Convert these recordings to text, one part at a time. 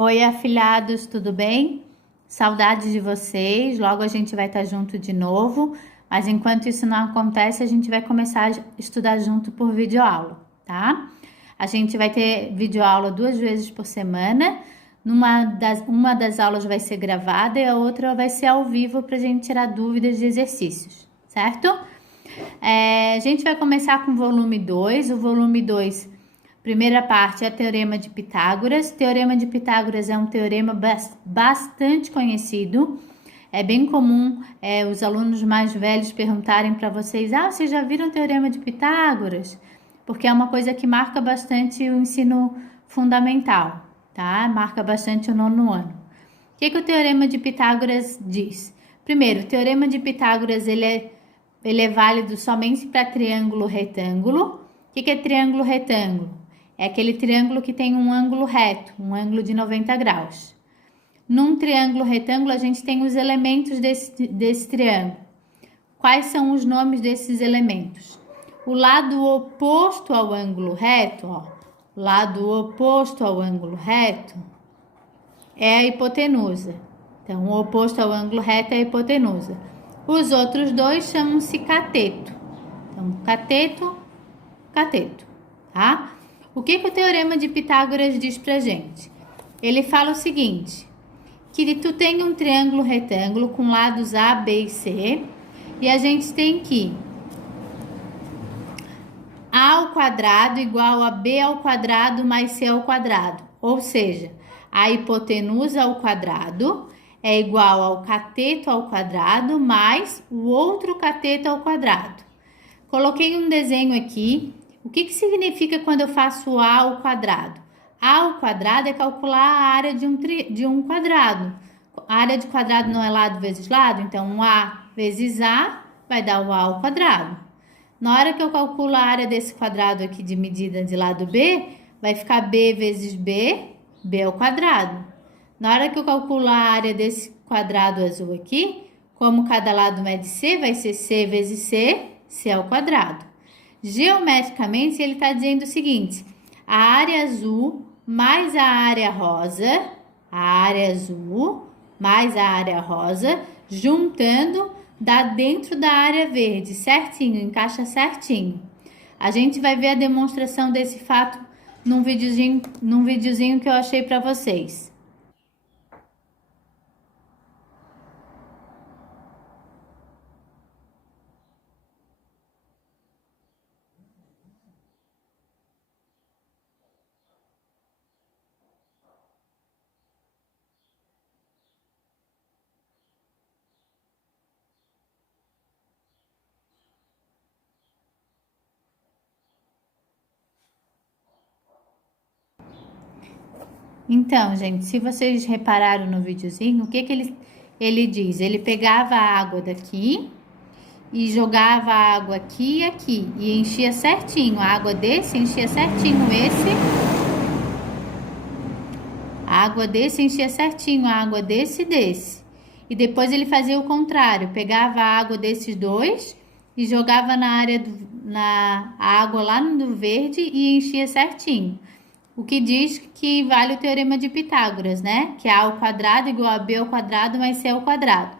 Oi, afilhados, tudo bem? Saudades de vocês. Logo a gente vai estar junto de novo, mas enquanto isso não acontece, a gente vai começar a estudar junto por videoaula, tá? A gente vai ter videoaula 2 vezes por semana. Uma das aulas vai ser gravada e a outra vai ser ao vivo para a gente tirar dúvidas de exercícios, certo? A gente vai começar com o volume 2. O volume 2, primeira parte, é Teorema de Pitágoras. Teorema de Pitágoras é um teorema bastante conhecido. É bem comum os alunos mais velhos perguntarem para vocês: vocês já viram o Teorema de Pitágoras? Porque é uma coisa que marca bastante o ensino fundamental, tá? Marca bastante o 9º ano. O que o Teorema de Pitágoras diz? Primeiro, o Teorema de Pitágoras ele é válido somente para triângulo retângulo. O que é triângulo retângulo? É aquele triângulo que tem um ângulo reto, um ângulo de 90 graus. Num triângulo retângulo, a gente tem os elementos desse triângulo. Quais são os nomes desses elementos? O lado oposto ao ângulo reto, o lado oposto ao ângulo reto é a hipotenusa. Então, o oposto ao ângulo reto é a hipotenusa. Os outros dois chamam-se cateto. Então, cateto, tá? O que o Teorema de Pitágoras diz pra gente? Ele fala o seguinte, que tu tem um triângulo retângulo com lados A, B e C, e a gente tem que A ao quadrado igual a B ao quadrado mais C ao quadrado, ou seja, a hipotenusa ao quadrado é igual ao cateto ao quadrado mais o outro cateto ao quadrado. Coloquei um desenho aqui. O que significa quando eu faço A ao quadrado? A ao quadrado é calcular a área de um quadrado. A área de quadrado não é lado vezes lado, então A vezes A vai dar o A ao quadrado. Na hora que eu calculo a área desse quadrado aqui de medida de lado B, vai ficar B vezes B, B ao quadrado. Na hora que eu calculo a área desse quadrado azul aqui, como cada lado mede C, vai ser C vezes C, C ao quadrado. Geometricamente, ele está dizendo o seguinte, a área azul mais a área rosa, juntando, dá dentro da área verde, certinho, encaixa certinho. A gente vai ver a demonstração desse fato num videozinho que eu achei para vocês. Então, gente, se vocês repararam no videozinho, o que ele diz? Ele pegava a água daqui e jogava a água aqui e aqui e enchia certinho. A água desse enchia certinho a água desse enchia certinho, a água desse e desse. E depois ele fazia o contrário, pegava a água desses dois e jogava na água lá no verde e enchia certinho. O que diz que vale o Teorema de Pitágoras, né? Que A ao quadrado igual a B ao quadrado mais C ao quadrado.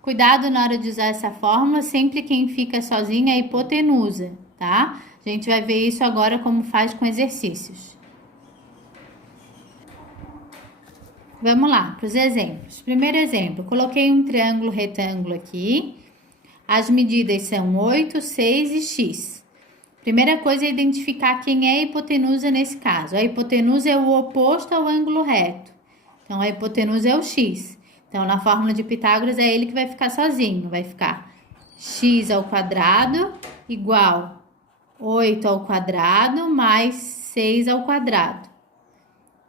Cuidado na hora de usar essa fórmula, sempre quem fica sozinho é a hipotenusa, tá? A gente vai ver isso agora como faz com exercícios. Vamos lá, para os exemplos. Primeiro exemplo, coloquei um triângulo retângulo aqui. As medidas são 8, 6 e x. Primeira coisa é identificar quem é a hipotenusa nesse caso. A hipotenusa é o oposto ao ângulo reto. Então, a hipotenusa é o x. Então, na fórmula de Pitágoras, é ele que vai ficar sozinho. Vai ficar x ao quadrado igual 8 ao quadrado mais 6 ao quadrado.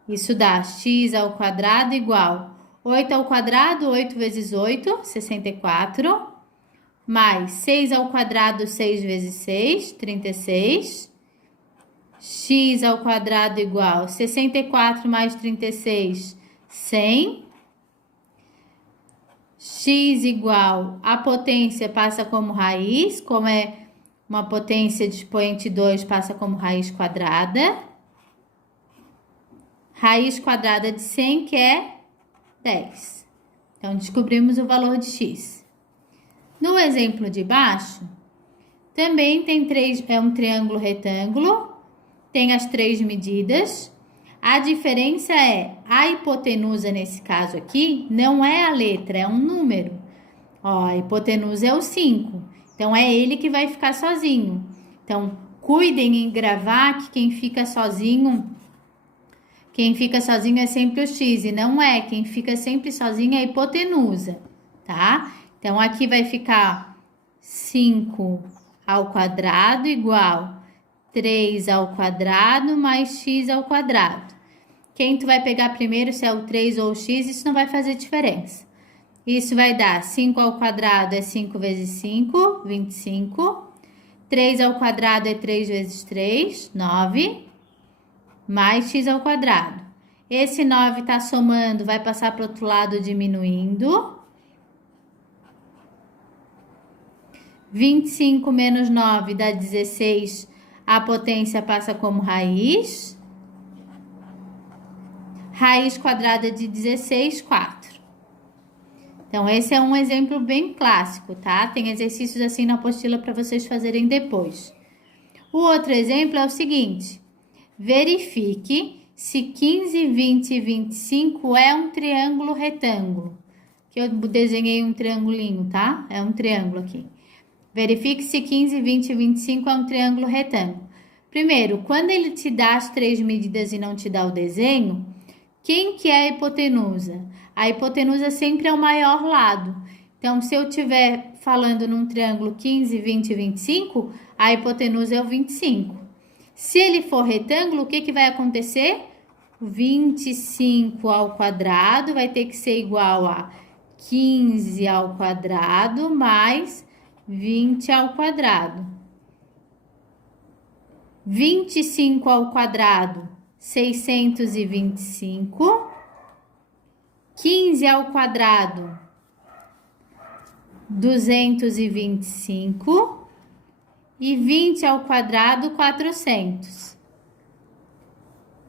Isso dá x ao quadrado igual 8 ao quadrado, 8 vezes 8, 64. Mais 6 ao quadrado, 6 vezes 6, 36. X ao quadrado igual 64 mais 36, 100. X igual, a potência passa como raiz, como é uma potência de expoente 2, passa como raiz quadrada. raiz quadrada de 100, que é 10. Então, descobrimos o valor de x. No exemplo de baixo, também tem um triângulo retângulo, tem as 3 medidas. A diferença é, a hipotenusa nesse caso aqui, não é a letra, é um número. Ó, a hipotenusa é o 5, então é ele que vai ficar sozinho. Então, cuidem em gravar que quem fica sozinho é sempre o x, e não é, quem fica sempre sozinho é a hipotenusa, tá? Então, aqui vai ficar 5 ao quadrado igual 3 ao quadrado mais x ao quadrado. Quem tu vai pegar primeiro, se é o 3 ou o x, isso não vai fazer diferença. Isso vai dar 5 ao quadrado é 5 vezes 5, 25. 3 ao quadrado é 3 vezes 3, 9. Mais x ao quadrado. Esse 9 está somando, vai passar para o outro lado diminuindo. 25 menos 9 dá 16, a potência passa como raiz. Raiz quadrada de 16, 4. Então, esse é um exemplo bem clássico, tá? Tem exercícios assim na apostila para vocês fazerem depois. O outro exemplo é o seguinte: verifique se 15, 20 e 25 é um triângulo retângulo. Que eu desenhei um triangulinho, tá? É um triângulo aqui. Verifique se 15, 20 e 25 é um triângulo retângulo. Primeiro, quando ele te dá as 3 medidas e não te dá o desenho, quem que é a hipotenusa? A hipotenusa sempre é o maior lado. Então, se eu estiver falando num triângulo 15, 20 e 25, a hipotenusa é o 25. Se ele for retângulo, o que que vai acontecer? 25 ao quadrado vai ter que ser igual a 15 ao quadrado mais 20 ao quadrado. 25 ao quadrado, 625. 15 ao quadrado, 225. E 20 ao quadrado, 400.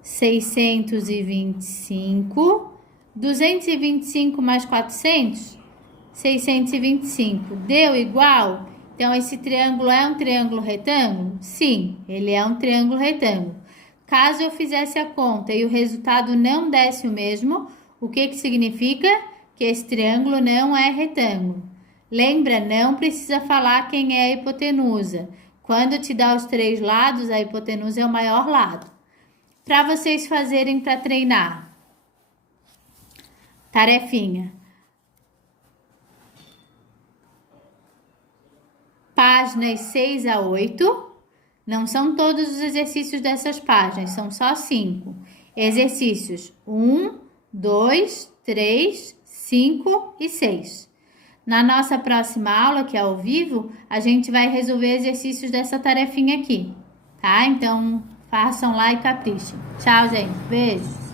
625. 225 mais 400, 625. Deu igual? Então, esse triângulo é um triângulo retângulo? Sim, ele é um triângulo retângulo. Caso eu fizesse a conta e o resultado não desse o mesmo, o que que significa? Que esse triângulo não é retângulo. Lembra, não precisa falar quem é a hipotenusa. Quando te dá os 3 lados, a hipotenusa é o maior lado. Para vocês fazerem para treinar. Tarefinha. Páginas 6 a 8. Não são todos os exercícios dessas páginas, são só 5. Exercícios 1, 2, 3, 5 e 6. Na nossa próxima aula, que é ao vivo, a gente vai resolver exercícios dessa tarefinha aqui, tá? Então, façam lá e caprichem. Tchau, gente. Beijo.